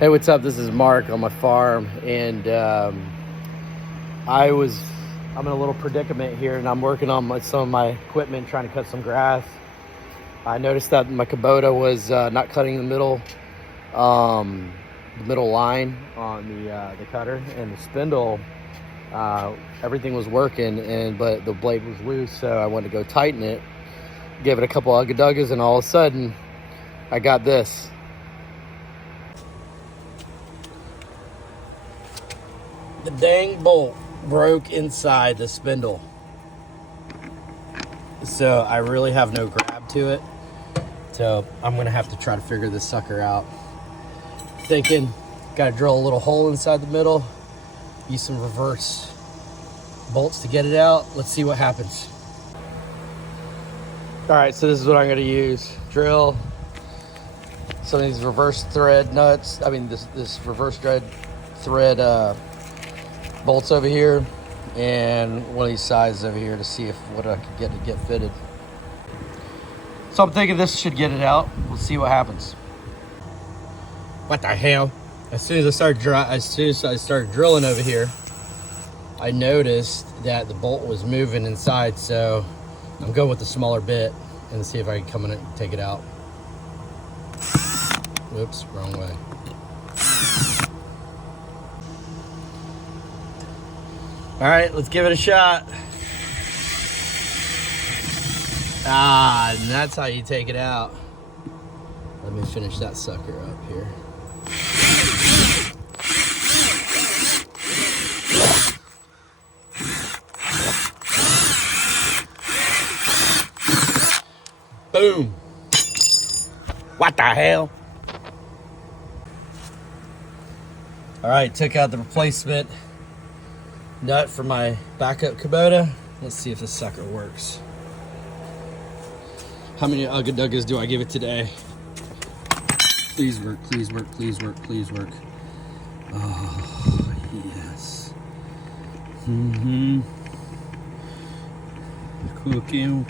Hey, what's up? This is Mark on my farm, and I'm in a little predicament here, and I'm working on some of my equipment, trying to cut some grass. I noticed that my Kubota was not cutting the middle line on the cutter, and the spindle. Everything was working, but the blade was loose, so I wanted to go tighten it. Gave it a couple ugga-duggas, and all of a sudden, I got this. The dang bolt broke inside the spindle. So I really have no grab to it. So I'm gonna have to try to figure this sucker out. Thinking, gotta drill a little hole inside the middle, use some reverse bolts to get it out. Let's see what happens. All right, so this is what I'm gonna use. Drill some of these reverse thread nuts. This reverse thread bolts over here, and one of these sides over here to see what I can get to get fitted. So I'm thinking this should get it out. We'll see what happens. What the hell? As soon as I started drilling over here, I noticed that the bolt was moving inside, so I'm going with the smaller bit and see if I can come in and take it out. Whoops, wrong way. All right, let's give it a shot. And that's how you take it out. Let me finish that sucker up here. Boom. What the hell? All right, took out the replacement nut for my backup Kubota. Let's see if this sucker works. How many ugga-duggas do I give it today? Please work, please work, please work, please work. Oh, yes. Cooking.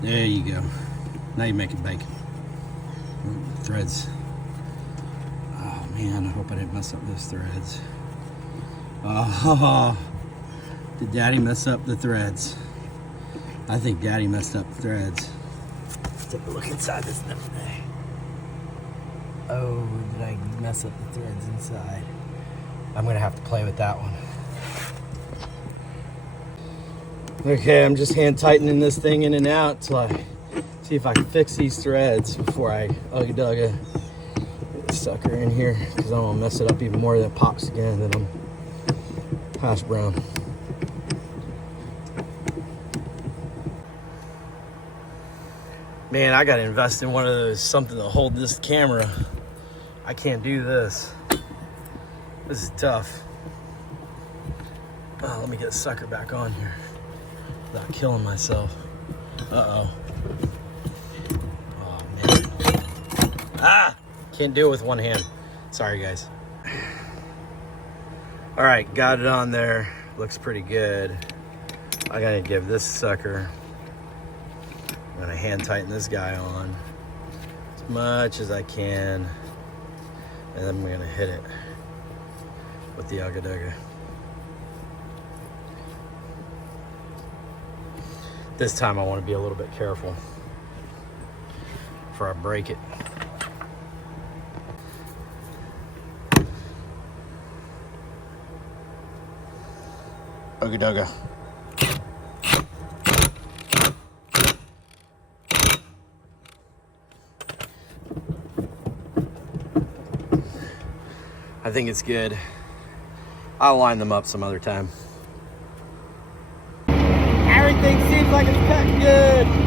There you go. Now you're making bacon. Threads. Oh man, I hope I didn't mess up those threads. Oh, did Daddy mess up the threads? I think Daddy messed up the threads. Let's take a look inside this thing. Oh, did I mess up the threads inside? I'm gonna have to play with that one. Okay, I'm just hand tightening this thing in and out till I see if I can fix these threads before I ugga-dugga this sucker in here, because I don't want to mess it up even more. That pops again, then I'm hash brown. Man, I gotta invest in one of those, something to hold this camera. I can't do this. This is tough. Oh, let me get the sucker back on here without killing myself. Uh-oh. Oh, man. Ah! Can't do it with one hand. Sorry, guys. All right, got it on there. Looks pretty good. I gotta give this sucker, I'm gonna hand tighten this guy on as much as I can, and then I'm gonna hit it with the ugga-dugga. This time I want to be a little bit careful before I break it. Ugga-dugga. I think it's good. I'll line them up some other time. Everything seems like it's cut good.